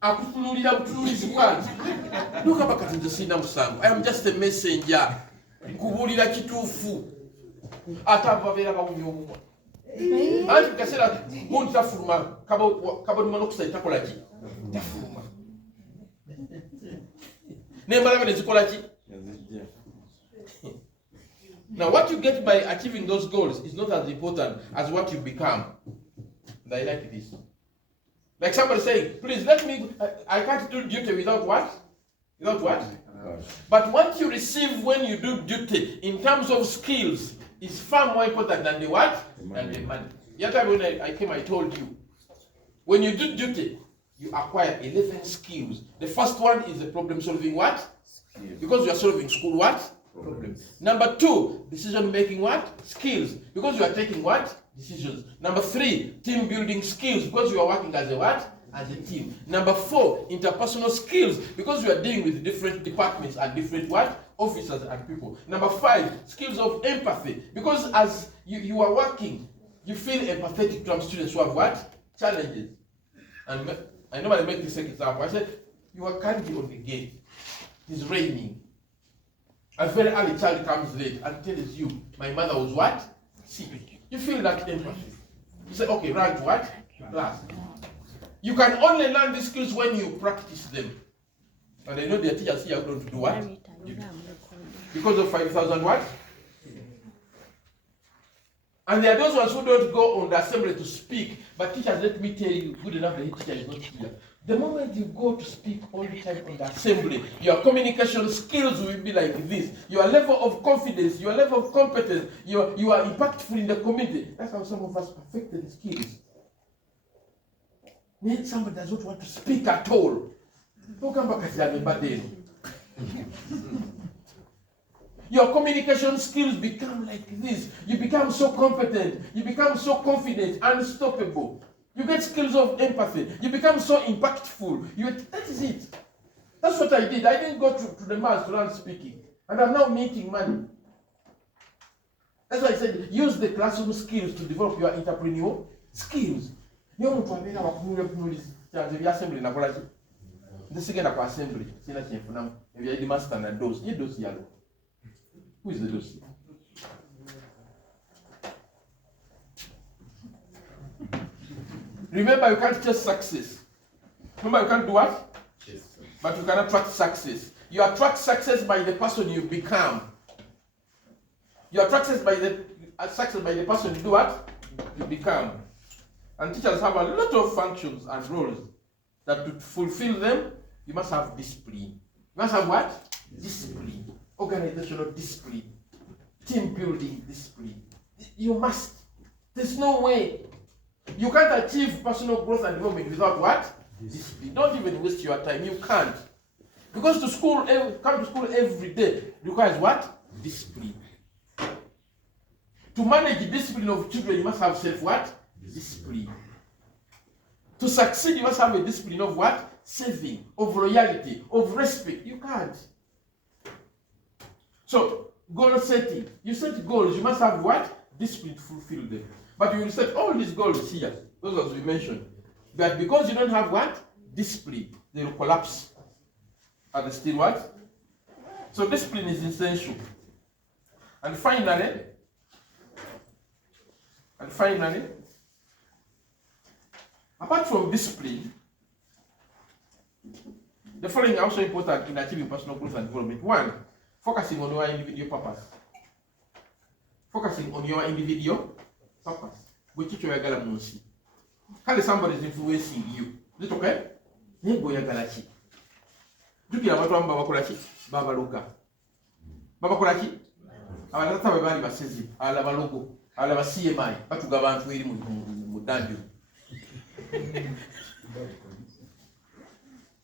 akutunulira butunulizi bwangi nokaba kati nze sirina musango. I am just a messenger. Nkubuulira kituufu ate abo babeera bawunya obumwa anti kaseera gundi tafuluma kabonuma n'okusai takola ki tafuluma n'embalabe ne zikola ki. Now what you get by achieving those goals is not as important as what you become. And I like this. Like somebody saying, please let me, I can't do duty without what? Without what? But what you receive when you do duty in terms of skills is far more important than the what? Than the money. The other time when I came, I told you, when you do duty, you acquire 11 skills. The first one is the problem solving what? Because you are solving school what? Problems. Number 2, decision making what? Skills. Because you are taking what? Decisions. Number 3, team building skills. Because you are working as a what? As a team. Number 4, interpersonal skills. Because you are dealing with different departments and different what? Officers and people. Number 5, skills of empathy. Because as you are working, you feel empathetic to some students who have what? Challenges. And I normally make this example. I said, you are currently on the gate. It's raining. A very early child comes late and tells you, my mother was what? Sick. You feel that empathy. You say, okay, right, what? Class. You can only learn these skills when you practice them. And I know their teachers here are going to do what? Because of 5,000 what? And there are those ones who don't go on the assembly to speak. But teachers, let me tell you, good enough, the teacher is not here. The moment you go to speak all the time on the assembly, your communication skills will be like this. Your level of confidence, your level of competence, you are impactful in the community. That's how some of us perfected the skills. Then somebody does not want to speak at all. Don't come back as a burden. Your communication skills become like this. You become so competent. You become so confident, unstoppable. You get skills of empathy. You become so impactful. That is it. That's what I did. I didn't go to the mass to learn speaking. And I'm now making money. That's why I said, use the classroom skills to develop your entrepreneurial skills. You want to have a assembly na college. This again a assembly. Sina chefuna. If you are the master na dose, you dose yalo. Who is the dose? Remember, you can't chase success. Remember, you can't do what? Yes. But you cannot attract success. You attract success by the person you become. You attract success by the person you do what? You become. And teachers have a lot of functions and roles that to fulfill them, you must have discipline. You must have what? Discipline. Organizational discipline. Team building discipline. You must. There's no way. You can't achieve personal growth and development without what? Discipline. Don't even waste your time. You can't. Because come to school every day requires what? Discipline. To manage the discipline of children, you must have self what? Discipline. To succeed, you must have a discipline of what? Saving, of loyalty, of respect. You can't. So, goal setting. You set goals, you must have what? Discipline to fulfill them. But you will set all these goals here, those as we mentioned. But because you don't have what? Discipline, they will collapse. Are they still what? So discipline is essential. And finally, apart from discipline, the following are also important in achieving personal growth and development. 1, focusing on your individual purpose. Focusing on your individual purpose. Which you are going to see. How somebody is influencing you. Is it okay? You go yagalachi. Do you have a baba kolachi? Baba luka. Baba kolachi? Abalata babali basezi. Alaba logo. Alaba CMI. Batugaba abantu eri mu dandu.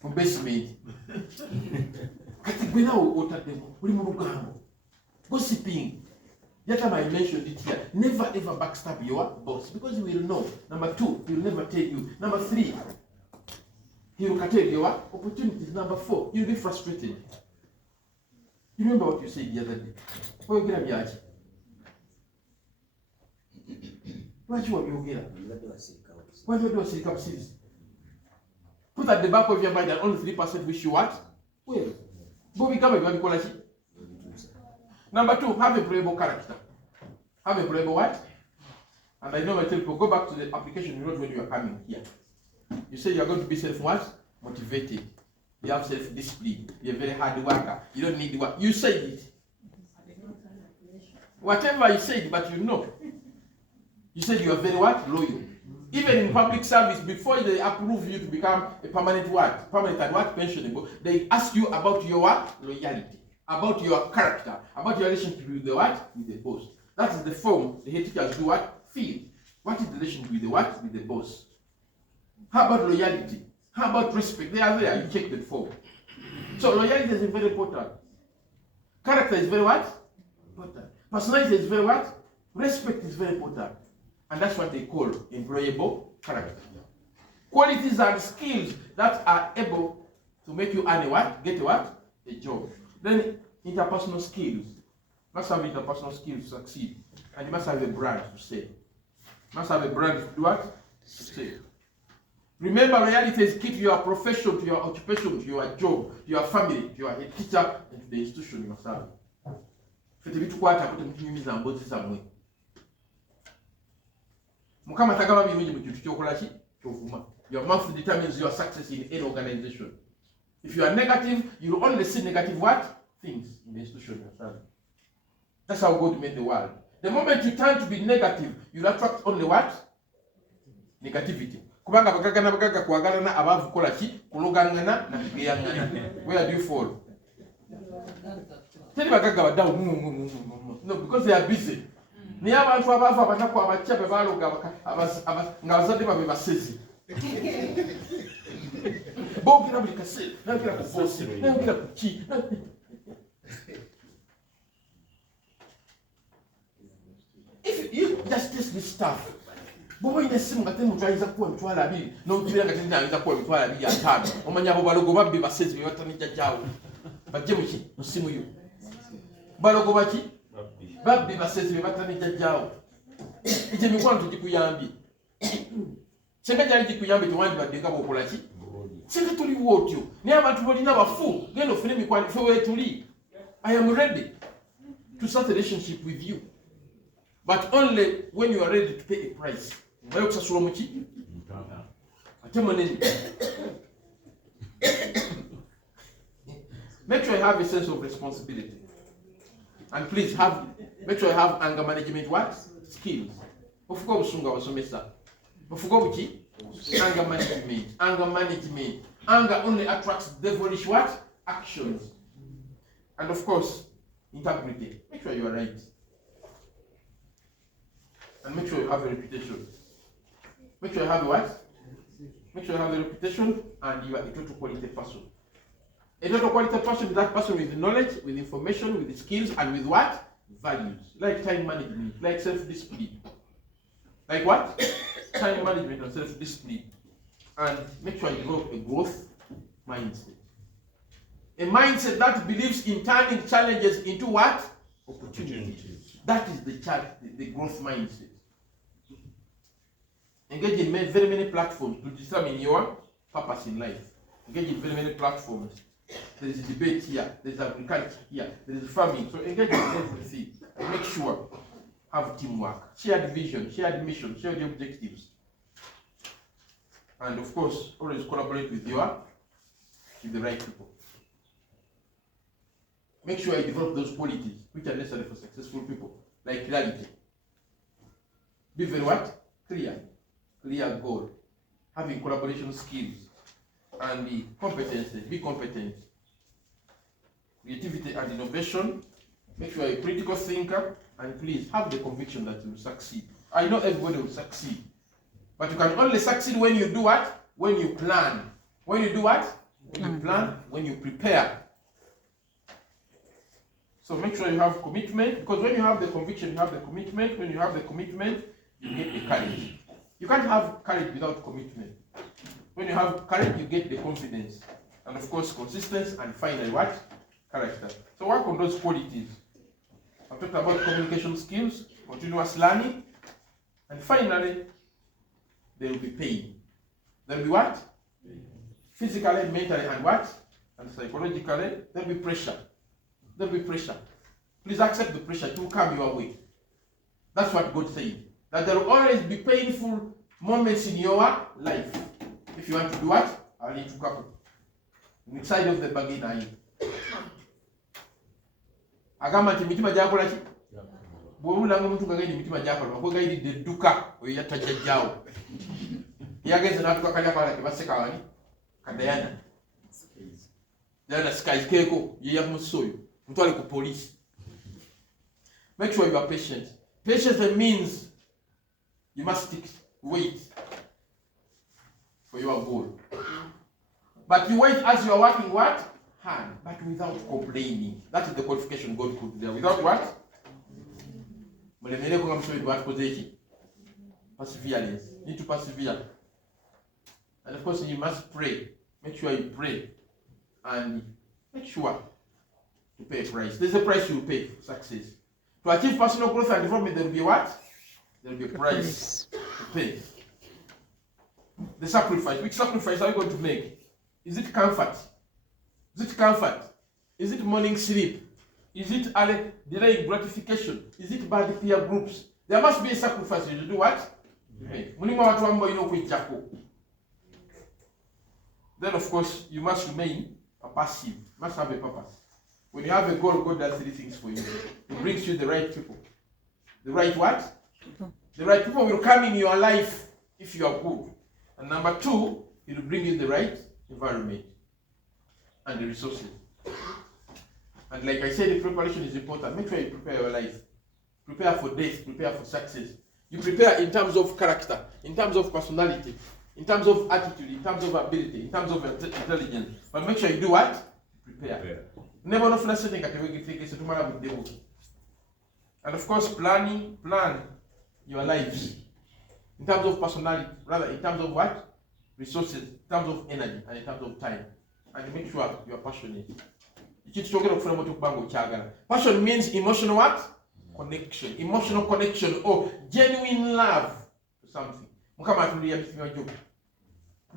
From basement. Kati gwena otademo. Uli mu lugambo. Gossiping. Yet I mentioned it here. Never ever backstab your boss because he will know. Number 2, he will never tell you. Number 3, he will curtail your opportunities. Number 4, you'll be frustrated. You remember what you said the other day? What you get What you want? When you do a silicon series, put at the back of your mind that only 3% wish you what? Well, but we come and Number 2, have a playable character. Have a playable what? And I know I tell people, go back to the application you wrote when you are coming here. You say you are going to be self-what? Motivated. You have self-discipline. You're a very hard worker. You don't need work. You said it. Whatever you said, but you know. You said you are very what? Loyal. Even in public service, before they approve you to become a permanent what? Permanent and what? Pensionable, they ask you about your what? Loyalty. About your character. About your relationship with the what? With the boss. That is the form the head teachers do what? Feel. What is the relationship with the what? With the boss. How about loyalty? How about respect? They are there. You check the form. So loyalty is very important. Character is very what? Important. Personality is very what? Respect is very important. And that's what they call employable character. Qualities and skills that are able to make you earn a what? Get a what? A job. Then interpersonal skills. Must have interpersonal skills to succeed. And you must have a brand to say. Must have a brand to do what? To say. Remember, reality is key to your profession, to your occupation, to your job, to your family, to your teacher, and to the institution you must have. Your mouth determines your success in any organization. If you are negative, you will only see negative what? Things in the institution you must have. That's how God made the world. The moment you turn to be negative, you'll attract only what? Negativity. Where do you fall? No, because they are busy. If you just test this stuff, bobo ine simu ngate mutwaliza kuwa mitwala abiri no mpira ngate ndinza kuwa mitwala abiri atano omanya abo balogo babbe basezi bebatanija jawo bajje muki musimu yo balogo baki babbe basezi bebatanija jawo ije mikwano tujikuyambi senga jali jikuyambi tuwandi baddenga bokola ki senga tuli wotyo ne abantu bolina bafu gendo fune mikwano fe wetuli. I am ready to start a relationship with you, but only when you are ready to pay a price. Make sure you have a sense of responsibility. And please make sure you have anger management what? Skills. Of course, anger management. Anger management. Anger only attracts devilish what? Actions. And of course, integrity. Make sure you are right. And make sure you have a reputation. Make sure you have a what? Make sure you have a reputation and you are a total quality person. A total quality person is that person with knowledge, with information, with skills, and with what? Values. Like time management, like self-discipline. Like what? Time management and self-discipline. And make sure you develop a growth mindset. A mindset that believes in turning challenges into what? Opportunities. That is the growth mindset. Engage in very many platforms to determine your purpose in life. Engage in very many platforms. There is a debate here, there is agriculture here, there is farming. So engage in everything and make sure have teamwork, shared vision, shared mission, shared objectives. And of course, always collaborate with the right people. Make sure you develop those qualities which are necessary for successful people, like clarity. Be very what? Clear goal. Having collaboration skills. And the competences. Be competent. Creativity and innovation. Make sure you're a critical thinker. And please have the conviction that you will succeed. I know everybody will succeed. But you can only succeed when you do what? When you plan. When you do what? When you plan, when you prepare. So make sure you have commitment, because when you have the conviction, you have the commitment. When you have the commitment, you get the courage. You can't have courage without commitment. When you have courage, you get the confidence. And of course, consistency, and finally what? Character. So work on those qualities. I've talked about communication skills, continuous learning, and finally, there will be pain. There will be what? Physically, mentally, and what? And psychologically, there will be pressure. There will be pressure. Please accept the pressure. It will come your way. That's what God said. That there will always be painful moments in your life. If you want to do what? I'll need to couple. Inside of the bargain are you. Agamba nti mitima gyakola ki? Bw'olulanga omuntu nga gaidi mitima gyakola, bwe gaidi edduka oyo yatajjajjaawo. Yagenze n'atuka kalya kawala ke baseka wali Kadayana. Dayana skies keeko ye yamussa oyo. Mutwale ku police. Make sure you are patient. Patience means you must wait for your goal. But you wait as you are working what? Hard, but without complaining. That is the qualification God put there. Without what? Perseverance. You need to persevere. And of course you must pray. Make sure you pray. And make sure to pay a price. There's a price you pay for success. To achieve personal growth and development, there will be what? There will be a price to pay. The sacrifice. Which sacrifice are you going to make? Is it comfort? Is it comfort? Is it morning sleep? Is it delayed gratification? Is it bad peer groups? There must be a sacrifice. You do what? Then of course you must remain passive. You must have a purpose. When you have a goal, God does three things for you. He brings you the right people. The right what? The right people will come in your life if you are good. And number two, He will bring you the right environment and the resources. And like I said, the preparation is important. Make sure you prepare your life. Prepare for death, prepare for success. You prepare in terms of character, in terms of personality, in terms of attitude, in terms of ability, in terms of intelligence. But make sure you do what? Prepare. Never know for something and of course, plan your lives. In terms of personality, rather in terms of what? Resources, in terms of energy, and in terms of time. And make sure you are passionate. Passion means emotional what? Connection. Emotional connection or genuine love to something.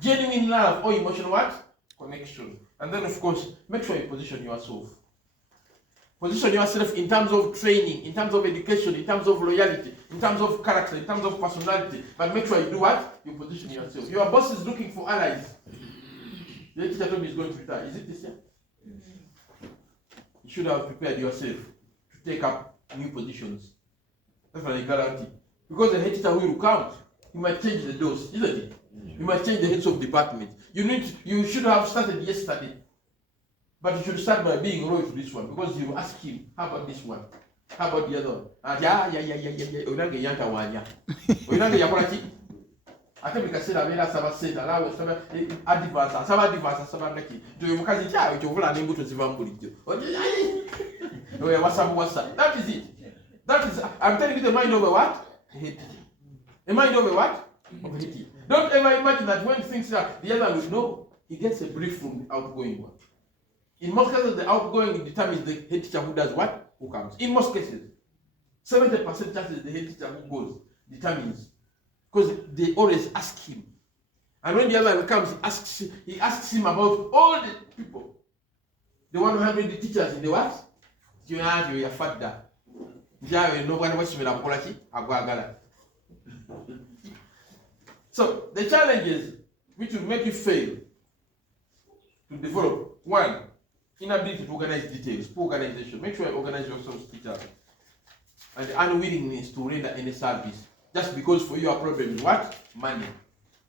Genuine love or emotional what? Connection. And then of course, make sure you position yourself. Position yourself in terms of training, in terms of education, in terms of loyalty, in terms of character, in terms of personality. But make sure you do what? You position yourself. Your boss is looking for allies. The teacher told me he's going to retire. Is it this year? You should have prepared yourself to take up new positions. That's what I guarantee. Because the head teacher will count. You might change the doors, isn't it? You might change the heads of department. You should have started yesterday. But you should start by being loyal to this one because you ask him, how about this one? How about the other one? And I think we can say that we have said allow us advance, that is it. That is, I'm telling you the mind over what? Hate. A mind over what? Of hate. Don't ever imagine that when things are the other will know, he gets a brief from the outgoing one. In most cases, the outgoing determines the head teacher who does what? Who comes. In most cases, 70% chances the head teacher who goes determines. Because they always ask him. And when the other one comes, he asks him about all the people. The 100 teachers in the what? Your father. So the challenges which will make you fail to develop: one, inability to organize details, poor organization. Make sure you organize yourselves, teachers. And the unwillingness to render any service. Just because for you your problem is what? Money.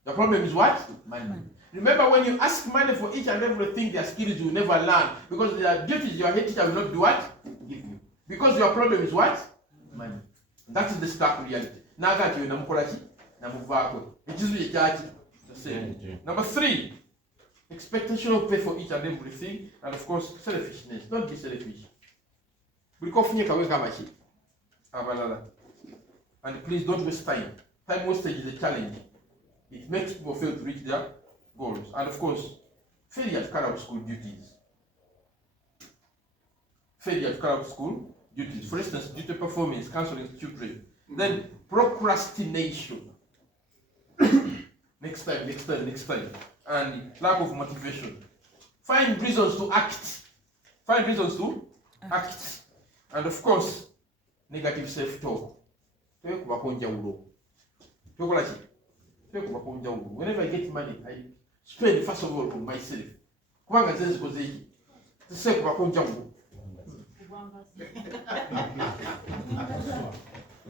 The problem is what? Money. Remember, when you ask money for each and everything, their skills you will never learn. Because their duties your head teacher will not do what? Give you. Because your problem is what? Money. That is the stark reality. Number three, expectation of pay for each and everything, and of course, selfishness. Don't be selfish. And please don't waste time. Time wastage is a challenge. It makes people fail to reach their goals. And of course, failure to carry out school duties. Failure to carry out school duties. For instance, duty performance, counseling children. Then procrastination. next time. And lack of motivation. Find reasons to act. And of course, negative self-talk. Whenever I get money, I spend first of all on myself.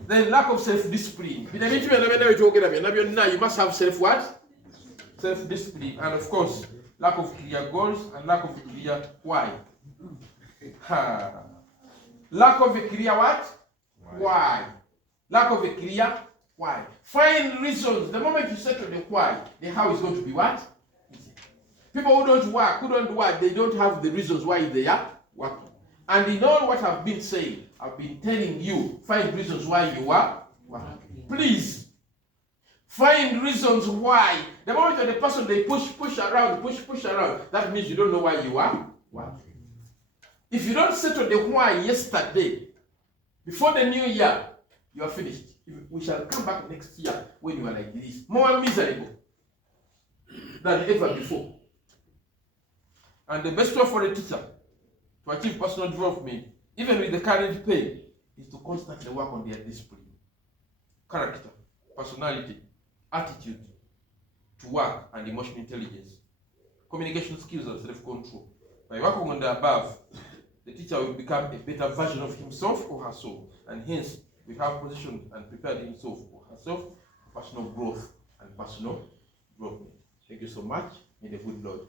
Then lack of self-discipline. You must have self-what? Self-discipline. And of course, lack of clear goals and lack of clear why. Lack of a clear what? Why? Lack of a clear why. Find reasons. The moment you settle the why, the how is going to be what? People who don't work, they don't have the reasons why they are working. And in all what I've been saying, I've been telling you, find reasons why you are working. Please, find reasons why. The moment that the person they push around, that means you don't know why you are working. If you don't settle the why yesterday, before the new year, you are finished. We shall come back next year when you are like this, more miserable than ever before. And the best way for a teacher to achieve personal development, even with the current pay, is to constantly work on their discipline, character, personality, attitude to work, and emotional intelligence, communication skills, and self-control. By working on the above, the teacher will become a better version of himself or herself, and hence we have positioned and prepared himself or herself for personal growth and personal development. Thank you so much. May the good Lord